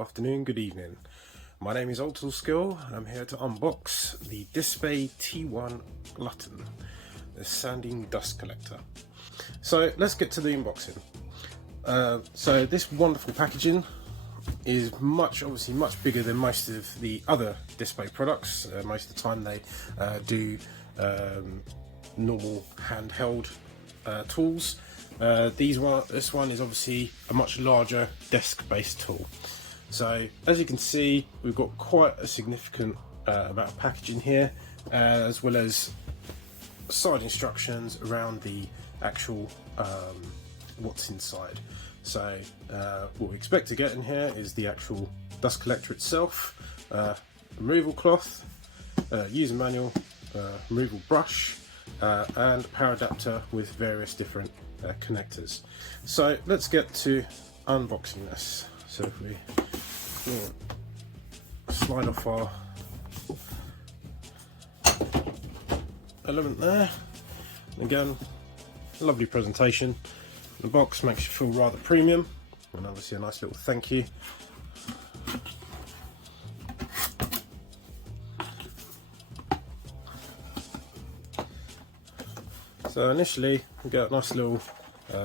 afternoon, good evening. My name is Skill and I'm here to unbox the DSPIAE T1 Glutton, the sanding dust collector. So let's get to the unboxing. So this wonderful packaging is obviously much bigger than most of the other DSPIAE products. Most of the time they do normal handheld tools. This one is obviously a much larger desk-based tool. So as you can see, we've got quite a significant amount of packaging here, as well as side instructions around the actual what's inside. So what we expect to get in here is the actual dust collector itself, removal cloth, user manual, removal brush, and power adapter with various different connectors. So let's get to unboxing this. So if we slide off our element there, again, a lovely presentation. The box makes you feel rather premium, and obviously a nice little thank you. So initially we get a nice little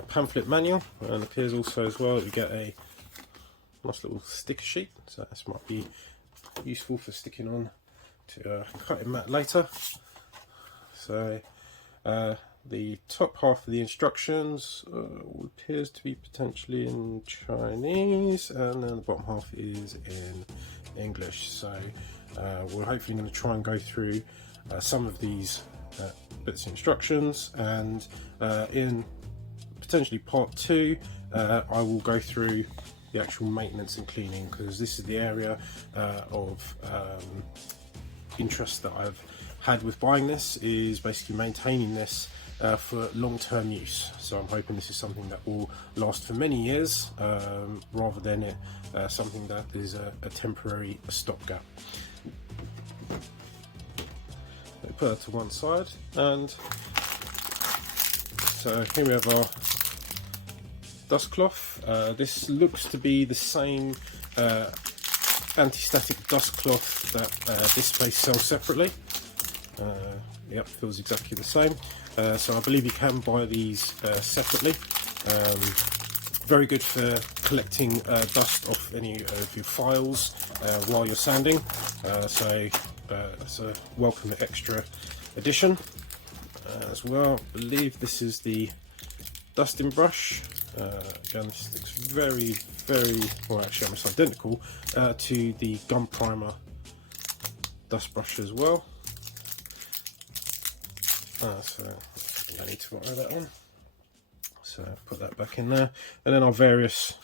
pamphlet manual, and it appears also as well you get a nice little sticker sheet, so this might be useful for sticking on to a cutting mat later. So the top half of the instructions appears to be potentially in Chinese, and then the bottom half is in English. So we're hopefully going to try and go through some of these bits of instructions, and in potentially part 2 I will go through the actual maintenance and cleaning, because this is the area of interest that I've had with buying this, is basically maintaining this for long-term use. So I'm hoping this is something that will last for many years, rather than it something that is a temporary stopgap. Put that to one side, and so here we have our dust cloth. This looks to be the same anti-static dust cloth that DSPIAE sells separately. Yep, feels exactly the same. So I believe you can buy these separately. Very good for collecting dust off any of your files while you're sanding. So it's a welcome extra addition as well. I believe this is the dusting brush. Again, this looks very, well, actually almost identical to the gum primer dust brush as well. So I need to wire that on. So put that back in there, and then our various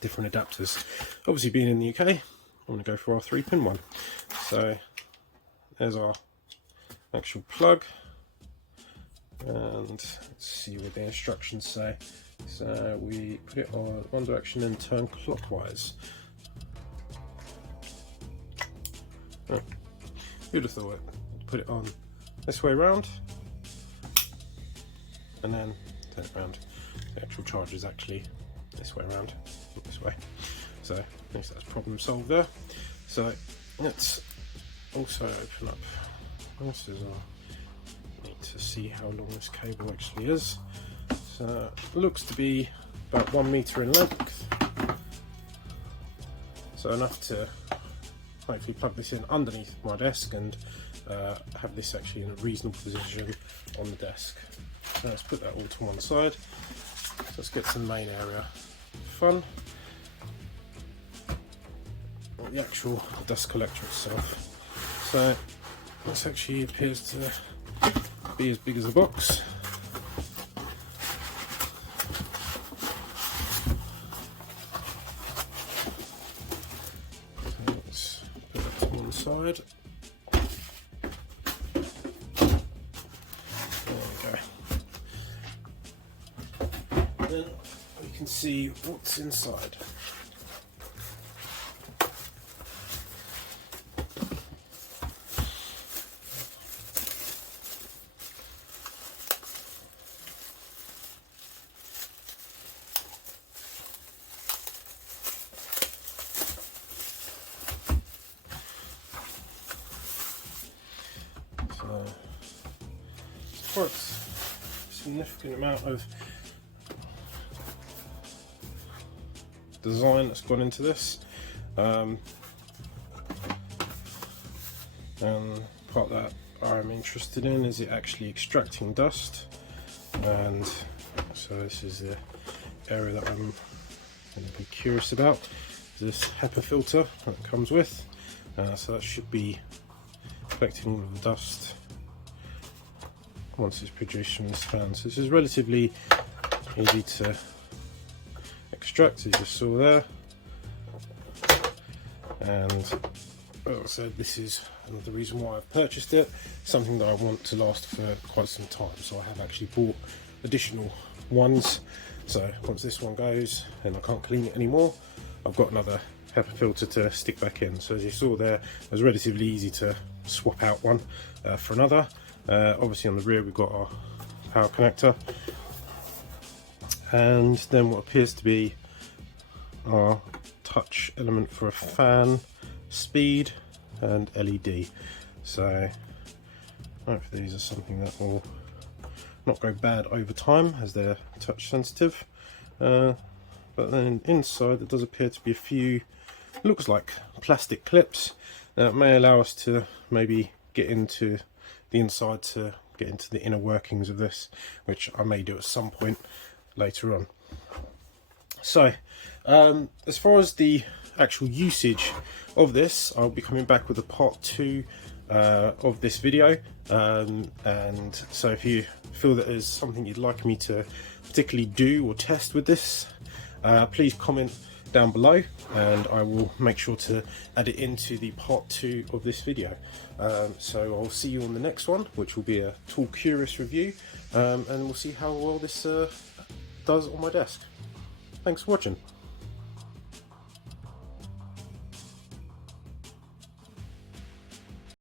different adapters. Obviously, being in the UK, I want to go for our 3-pin one. So there's our actual plug, and let's see what the instructions say. So we put it on one direction and turn clockwise. Oh, who'd have thought it? Put it on this way around, and then turn it around. The actual charge is actually this way around, not this way. So at least that's problem solved there. So let's also open up. This is our, need to see how long this cable actually is. So it looks to be about 1 meter in length. So enough to hopefully plug this in underneath my desk and have this actually in a reasonable position on the desk. So let's put that all to one side. So let's get to the main area. Fun. The actual dust collector itself. So this actually appears to be as big as the box. So let's put that to one side. There we go. Then we can see what's inside. quite a significant amount of design that's gone into this, and part that I'm interested in is it actually extracting dust, and so this is the area that I'm going to be curious about. This HEPA filter that it comes with, so that should be collecting all of the dust once it's produced from this fan. So this is relatively easy to extract, as you just saw there, and as I said, this is another reason why I've purchased it, something that I want to last for quite some time, so I have actually bought additional ones. So once this one goes and I can't clean it anymore, I've got another HEPA filter to stick back in. So as you saw there, it was relatively easy to swap out one for another. Obviously on the rear we've got our power connector, and then what appears to be our touch element for a fan, speed and LED. So hopefully these are something that will not go bad over time as they're touch sensitive. But then inside there does appear to be a few, looks like plastic clips that may allow us to maybe get into the inside to get into the inner workings of this, which I may do at some point later on. So as far as the actual usage of this, I'll be coming back with a part 2 of this video, and so if you feel that there's something you'd like me to particularly do or test with this, please comment down below and I will make sure to add it into the part 2 of this video. So I'll see you on the next one, which will be a Tool Curious review, and we'll see how well this does on my desk. Thanks for watching.